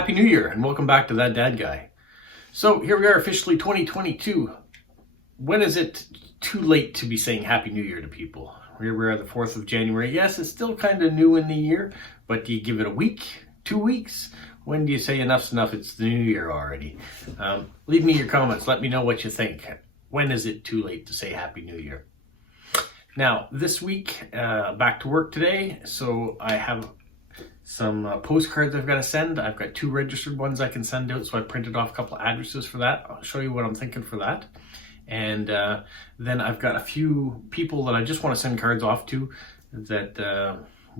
Happy New Year and welcome back to That Dad Guy. So here we are, officially 2022. When is it too late to be saying Happy New Year to people? Here we are, the 4th of January. Yes, it's still kind of new in the year, but do you give it a week, 2 weeks? When do you say enough's enough, it's the new year already? Leave me your comments, let me know what you think. When is it too late to say Happy New Year? Now, this week, back to work today, so I have some postcards I've got to send. I've got 2 registered ones I can send out, so I printed off a couple of addresses for that. I'll show you what I'm thinking for that. And then I've got a few people that I just want to send cards off to that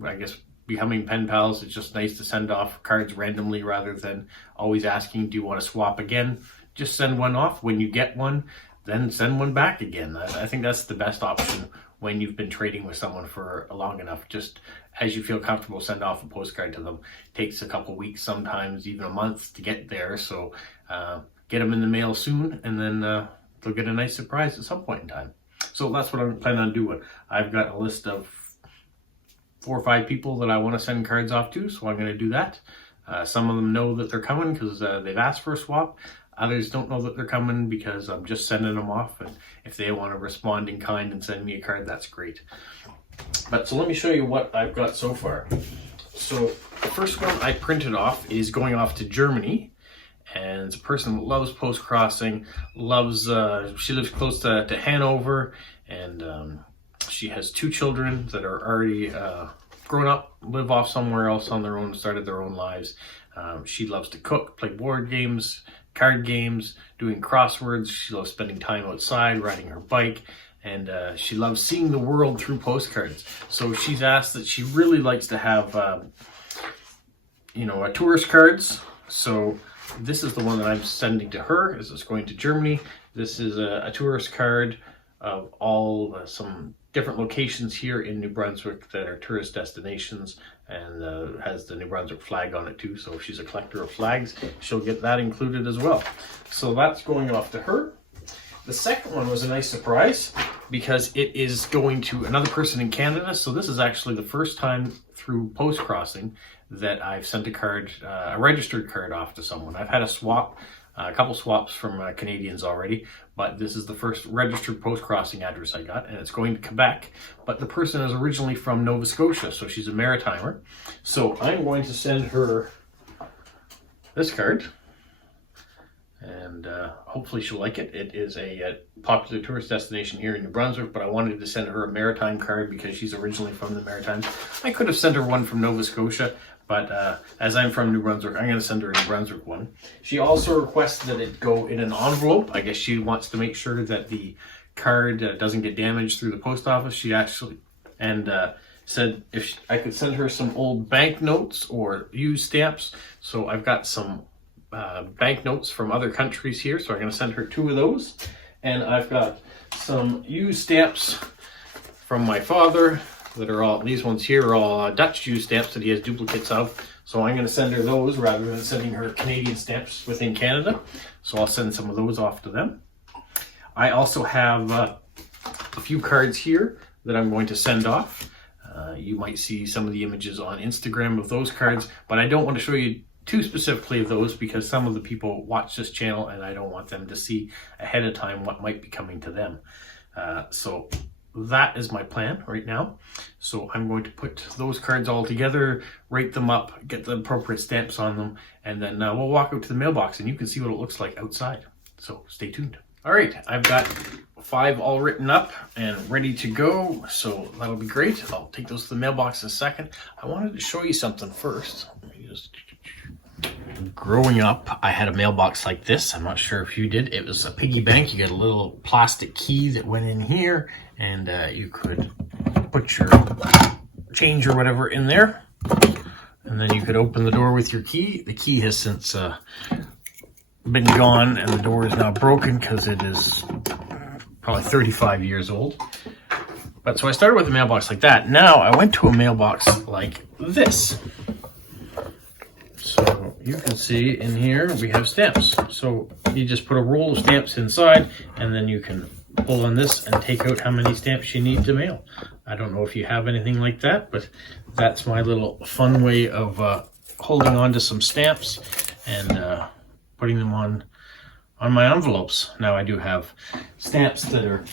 I guess becoming pen pals. It's just nice to send off cards randomly rather than always asking, do you want to swap again? Just send one off. When you get one, then send one back again. I think that's the best option when you've been trading with someone for long enough. Just as you feel comfortable, send off a postcard to them. It takes a couple weeks, sometimes even a month to get there. So get them in the mail soon, and then they'll get a nice surprise at some point in time. So that's what I'm planning on doing. I've got a list of 4 or 5 people that I want to send cards off to, so I'm going to do that. Some of them know that they're coming because they've asked for a swap. Others don't know that they're coming because I'm just sending them off, and if they want to respond in kind and send me a card, that's great. But so let me show you what I've got so far. So the first one I printed off is going off to Germany, and it's a person that loves postcrossing, she lives close to Hanover, and she has 2 children that are already grown up, live off somewhere else on their own, started their own lives. She loves to cook, play board games, card games, doing crosswords. She loves spending time outside, riding her bike, and she loves seeing the world through postcards. So she's asked that she really likes to have, a tourist cards. So this is the one that I'm sending to her, as it's going to Germany. This is a tourist card of all some different locations here in New Brunswick that are tourist destinations, and has the New Brunswick flag on it too. So if she's a collector of flags, she'll get that included as well. So that's going off to her. The second one was a nice surprise because it is going to another person in Canada. So this is actually the first time through Postcrossing that I've sent a card, a registered card off to someone. I've had a couple swaps from Canadians already, but this is the first registered Postcrossing address I got, and it's going to Quebec, but the person is originally from Nova Scotia, so she's a Maritimer. So I'm going to send her this card, and hopefully she'll like it. It is a popular tourist destination here in New Brunswick, but I wanted to send her a Maritime card because she's originally from the Maritimes. I could have sent her one from Nova Scotia, but as I'm from New Brunswick, I'm going to send her a New Brunswick one. She also requested that it go in an envelope. I guess she wants to make sure that the card doesn't get damaged through the post office. She actually said if I could send her some old banknotes or used stamps. So I've got some banknotes from other countries here, so I'm going to send her 2 of those. And I've got some used stamps from my father that are all, these ones here are all Dutch used stamps that he has duplicates of. So I'm going to send her those rather than sending her Canadian stamps within Canada. So I'll send some of those off to them. I also have a few cards here that I'm going to send off. You might see some of the images on Instagram of those cards, but I don't want to show you too specifically of those because some of the people watch this channel and I don't want them to see ahead of time what might be coming to them. So that is my plan right now. So I'm going to put those cards all together, rate them up, get the appropriate stamps on them, and then we'll walk out to the mailbox and you can see what it looks like outside. So stay tuned. All right, I've got 5 all written up and ready to go, so that'll be great. I'll take those to the mailbox in a second. I wanted to show you something first. Let me just... Growing up, I had a mailbox like this. I'm not sure if you did. It was a piggy bank. You get a little plastic key that went in here, and you could put your change or whatever in there, and then you could open the door with your key. The key has since been gone, and the door is now broken because it is probably 35 years old. But so I started with a mailbox like that. Now I went to a mailbox like this. So you can see in here we have stamps. So you just put a roll of stamps inside, and then you can pull on this and take out how many stamps you need to mail. I don't know if you have anything like that, but that's my little fun way of holding on to some stamps. and putting them on my envelopes. Now I do have stamps that are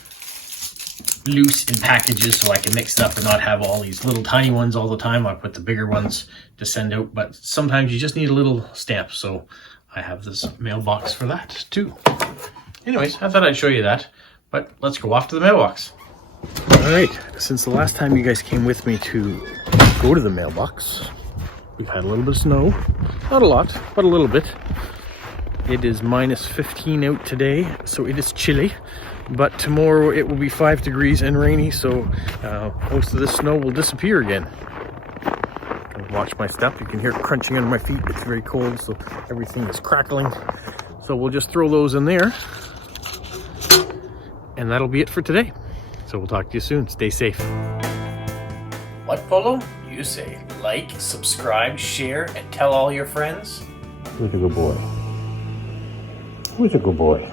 loose in packages so I can mix it up and not have all these little tiny ones all the time. I put the bigger ones to send out, but sometimes you just need a little stamp, so I have this mailbox for that too. Anyways, I thought I'd show you that, but let's go off to the mailbox. All right, since the last time you guys came with me to go to the mailbox, we've had a little bit of snow. Not a lot, but a little bit. It is -15 out today, so it is chilly. But tomorrow it will be 5 degrees and rainy, so most of the snow will disappear again. Watch my step. You can hear it crunching under my feet. It's very cold, so everything is crackling. So we'll just throw those in there. And that'll be it for today. So we'll talk to you soon. Stay safe. What, Polo? You say like, subscribe, share, and tell all your friends? Who's a good boy? Who's a good boy?